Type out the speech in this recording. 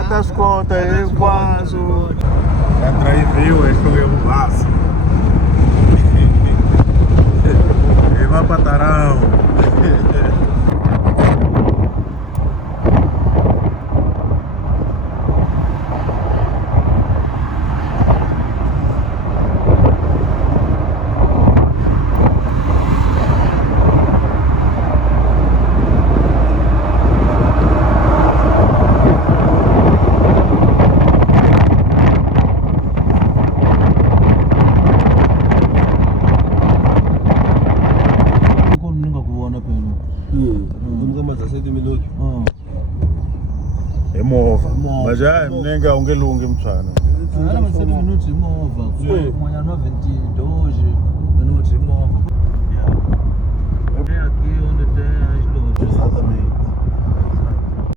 Hata esconta é quase. Entra aí, viu? Este foi o laço. E vai para Tarão. Mas já nem ungelungi mchana. Era mas 7 minutos imova. Foi amanhã 92.